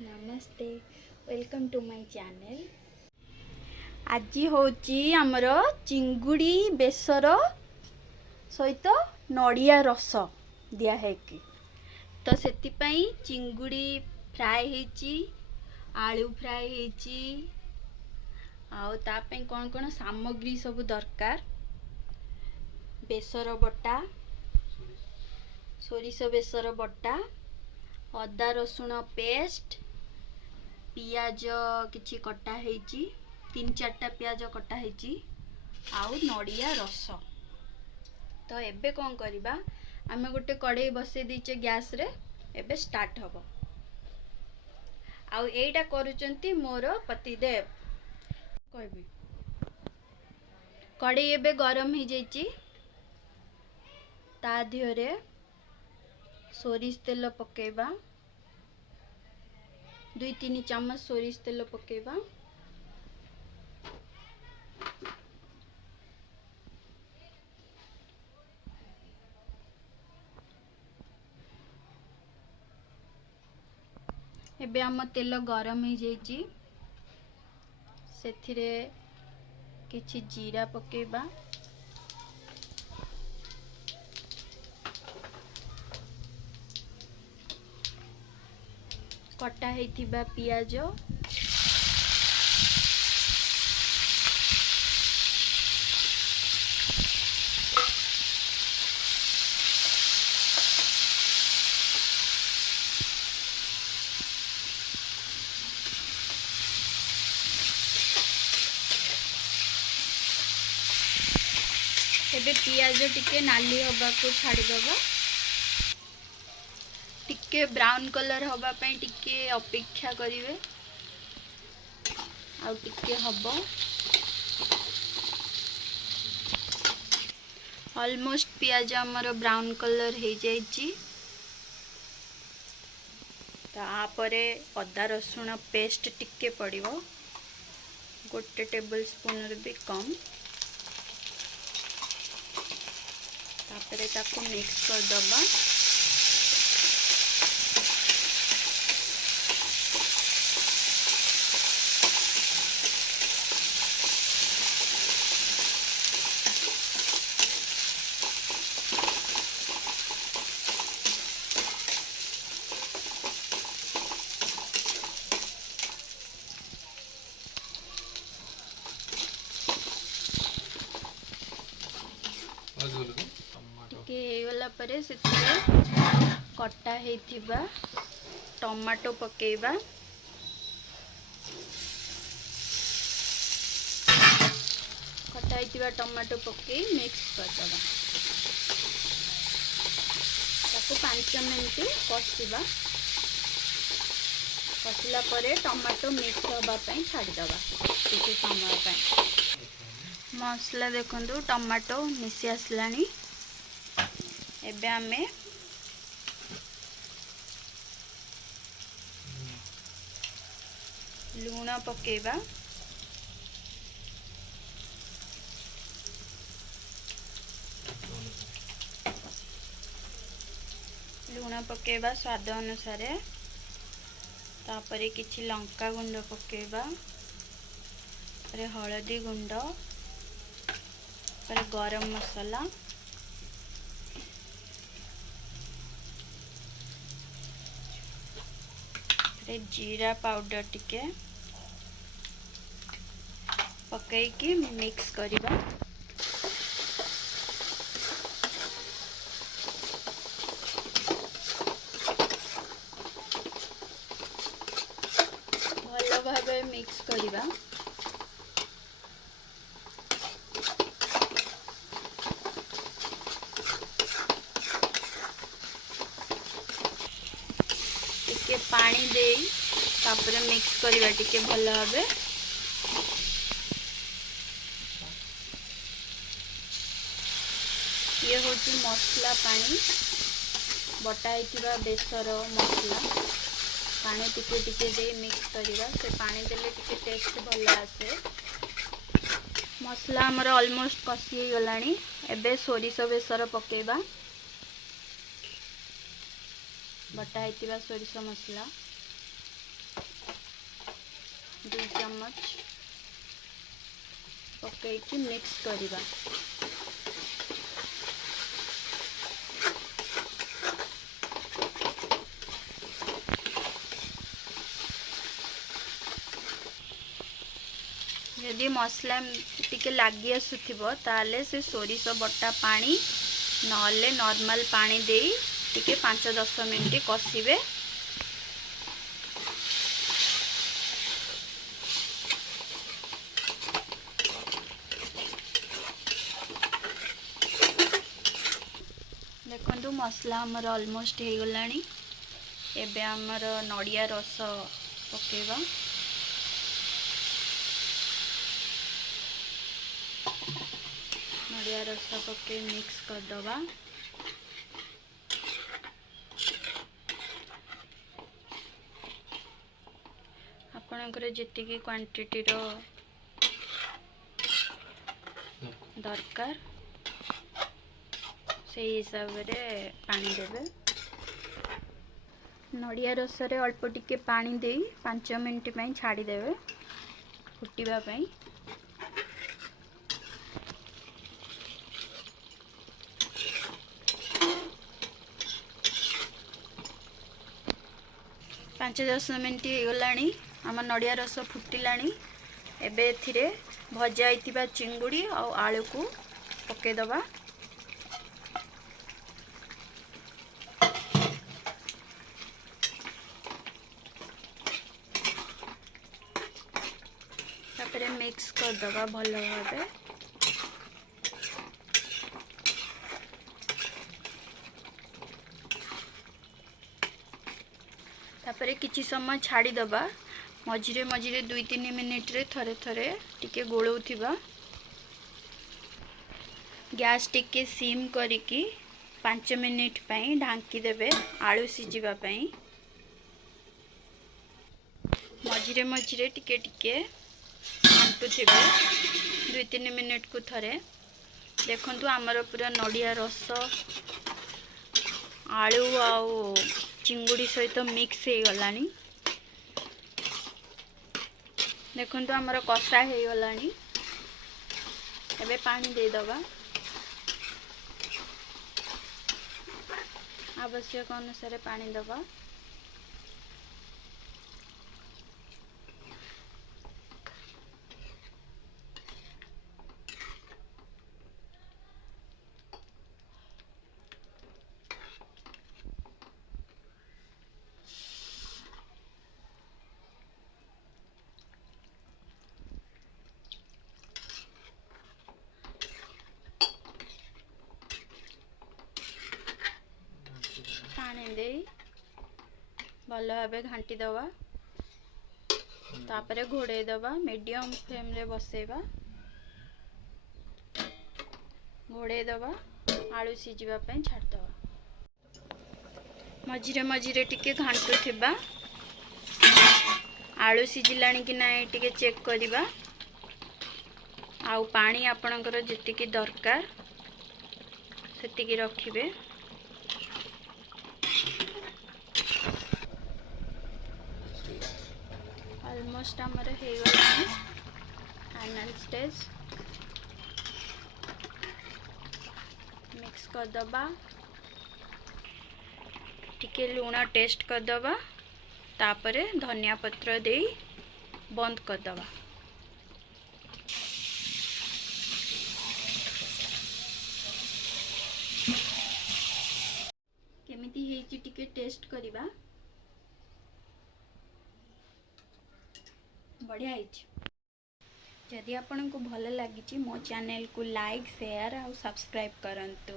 नमस्ते welcome to my channel. आज होची आमर चिंगुड़ी बेसर सहित नड़िया रस दिया है कि तो सेतिपाई चिंगुड़ी फ्राए हेची आलू फ्राए हेची आउ तापाई कौन कौन सामग्री सब दरकार बेसर बटा सोरिष बेसर बटा अदा रसुण पेस्ट पियाज किछि कटा हेची 3-4टा पियाज कटा हेची आउ नड़िया रस। तो एबे कौन करिबा आमे गोटे कड़ाई बसे दीचे गैस रे एबे स्टार्ट हबो। आउ एटा करूचंती मोर पतिदेव कहबी कड़ाई एबे गरम ही जाइची ता दिहरे सोरिष तेल पकेबा 2-3 चम्मच सोरिष तेल पकेबा एबे आम तेल गरम ही जाइची सेथिरे किछि जीरा पकेबा कटा हेथिबा पियाज एबे पियाज टिके नाली होबा को छाड़ी दबा टिके ब्राउन कलर हवा पई टिके अपेक्षा करिवे आ टिके हबो ऑलमोस्ट पियाज हमर ब्राउन कलर हे जाइची तापरे अदा रसुण पेस्ट टिके पड़िवो 1 टेबल स्पून रे भी कम तापरे ताको मिक्स कर दबा टिके हेगला परे सेतिरे कटा हेथिबा टमाटो पकेबा कटा हेथिबा टमाटो पके मिक्स कर दबा ताको 5 मिनिट कसिबा कसिला परे टमाटो मिक्स होबा पई छाडी दबा टिके समय पई मसला देखंतु टमाटो मिसी आसलानी एबे आमे लूण पकेबा लूण पकेबा स्वाद अनुसार तापरे किछि लंका गुंड पकेबा तारे हळदी गुंड तारे गरम मसाला तारे जीरा पाउडर टिके पकई की मिक्स करिबा भलो भाबे मिक्स करिबा टिके पानी देई तापरे मिक्स करिबा टिके भलो भाबे ये होची मसला पानी बटा हेतिबा बेसर मसला पानी टिके टिके दे मिक्स करिबा से पानी देले टिके टेस्ट भलो आसे मसला हमर ऑलमोस्ट कसी गलानी एबे सोरिष बेसर पकेबा बटा हेतिबा सोरिष मसला 2 चम्मच पकईकी मिक्स करवा। यदि मसला टिके लगी आसुथिबो ताले से सोरिष बटा पानी नले नॉर्मल पानी देई टिके 5-10 मिनिट कषिबे। देखंतु मसला हमर ऑलमोस्ट हो गलानी। एबे हमर नड़िया रस पकेबा। नड़िया रस पके मिक्स कर दबा। आपनकर जेतिकी क्वांटिटी रो दरकार से हिसाब रे पानी देबे। नड़िया रस रे अल्प टिके पानी दे 5 मिनिट पई छाड़ी देबे फुटीबा पई। पाँच 10 मिनिट हो गलानी। आम नड़िया रस फुटिलानी। एबे एथिरे भजा होइतिबा चिंगुड़ी और आलू को पके दबा। तापरे मिक्स कर दबा भल भाबे। तापरे किछि समय छाड़ी दबा। मझिरे मझिरे 2-3 मिनिट रे थरे थरे टिके गोलौथिबा। गैस टिके सिम करिकी 5 मिनिट पई ढांकी देबे आलू सिजिबा पई। मझिरे मझिरे टिके टिके घांटुथिबे 2-3 मिनिट को थरे। देखंतु हमर पूरा नड़िया रस आलू आउ चिंगुड़ी सहित मिक्स हो गलानी। देखंतु हमर कषा हो गलानी। एबे पानी दे दबा। आवश्यक अनुसार पानी दबा। पानी दे भल भाव घांटी दबा। तापरे घोड़े दबा। मीडियम फ्लेम रे बसेबा। घोड़े दबा आलू सिजिबा पई छाड़ दबा। मझिरे मझिरे टिके घांटु थिबा। आलू सिजिलानी कि नाही टिके चेक करिबा। आउ पानी आपणकर जेतिकी दरकार सेतिकी रखिबे। ऑलमोस्ट हमर हो गलानी। फाइनल स्टेज मिक्स कर दबा। टिके लूण टेस्ट कर दबा। तापरे धनिया पत्र दे बंद कर दबा। केमिति हेची टिके टेस्ट करिबा। बढ़िया हेची। जदि आपन को भल लगी मो चैनल को लाइक शेयर और सब्सक्राइब करंतु।